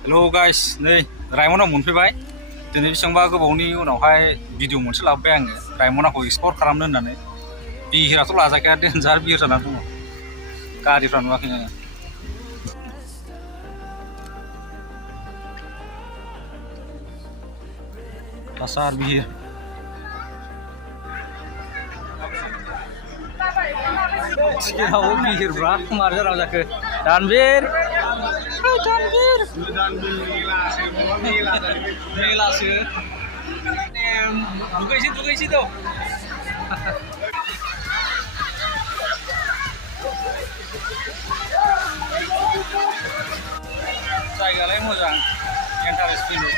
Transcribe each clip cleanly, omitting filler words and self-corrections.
hello guys नै रायमनाव मोनफैबाय दिनै बेसेबांबा गोबावनि उनावहाय भिडिअ मोनसे लाबोबाय आङो रायमनाखौ एक्सप्लर खालामनो होननानै बिहिराथ' लाजाखाया देन्जार बिहिर जानानै दङ गारिफ्रा नुवाखै आङो दासार बिहिर सिगाङाव बिहिरब्रा मार जानांगौ जाखो दानबीर दानबीर मेलासो दुगैसै tuh जायगालाय मोजां इन्टारेस्ट फैनो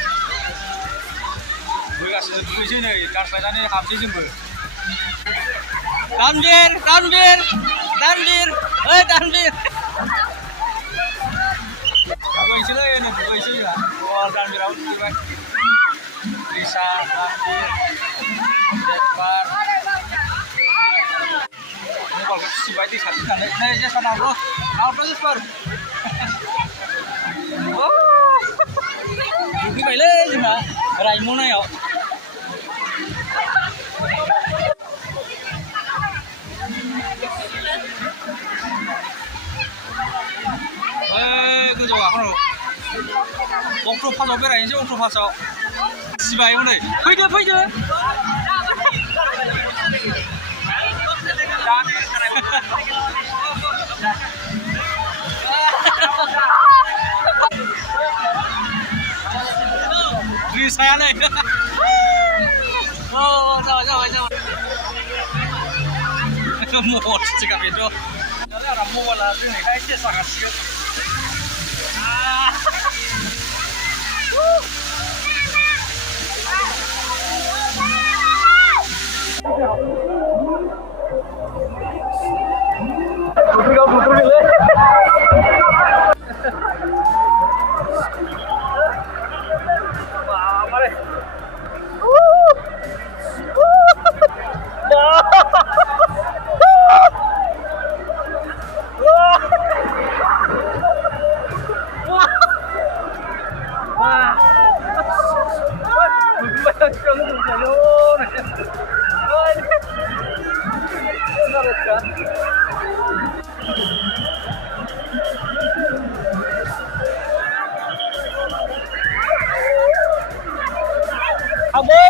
दुगैसै नै गारस्लायनानै हाबसै जोंबो दानबीर ओइ दानबीर दुगैसैलै दुगैसै जोंहा दानबीराबो दुगैबाय Lisa, David, Dekbar ini kalau si Baiti satu kan ini Jesper bro Jesper oh ini baik leh cuma Raimuna ya 그죠 하루 옥토 파서 베라인지 옥토 파서 시바이 오늘 페이드 리사야 네 잠깐만 뭐 진짜 베도 나는 안 먹어라 근데 이제 사가시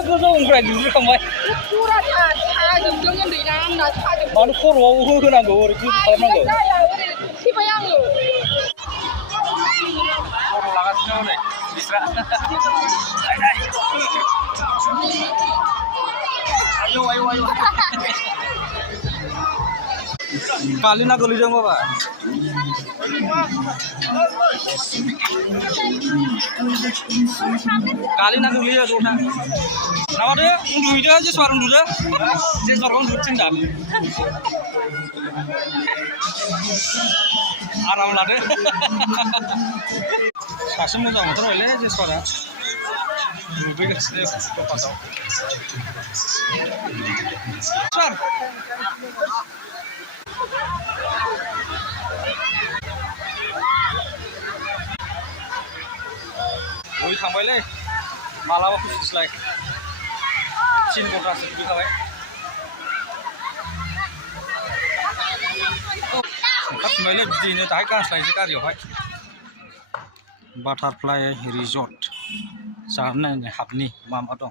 गोजौनिफ्राय दुगैखांबाय फुरा साजोबदों उन्दैना आंना साजोबदों मानो खर'आव होनांगौ ओरै गोजौ खालामनांगौ जाया ओरै थेबाय आङो खर' लागासिनो हनै बिस्रा आयौ कालिना गोलैदों बाबा कालिना गोलैयो ज'ना माबादो उन्दुहैदो जेसबार उन्दुदो जेसबारखौ उन्दुथिन दा आराम लादो सासे मोजां मोनथारबायलै जेसबारा नुबैगासिनो कपासाव सार दुगै थांबायलै मालाबा फैफिनसैलाय 3 घन्टासो दुगैखाबाय ओंखारफिनबायलै बिदिनो दाहाय गानस्लायनोसै गारियावहाय बाटारफ्लाइ रिजर्ट जानो नायनो हाबनि मा दं